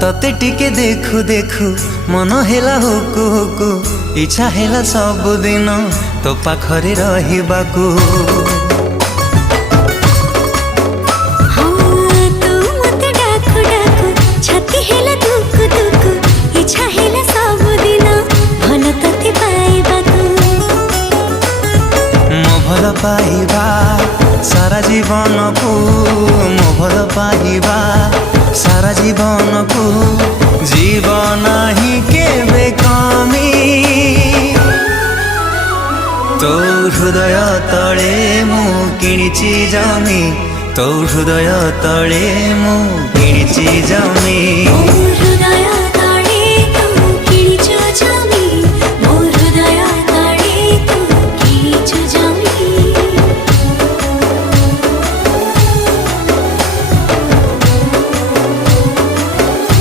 तते टिके देखु देखु मन हेला हुकु हुकु इच्छा हेला सब दिन तो पाखरे रहिबाकू। भल पाइबा सारा जीवन को मो भल पाइबा सारा जीवन को जीवन ही केबे कमी। तो हृदय तले मु किणिची जमी तो हृदय तले मु किणिची जमी।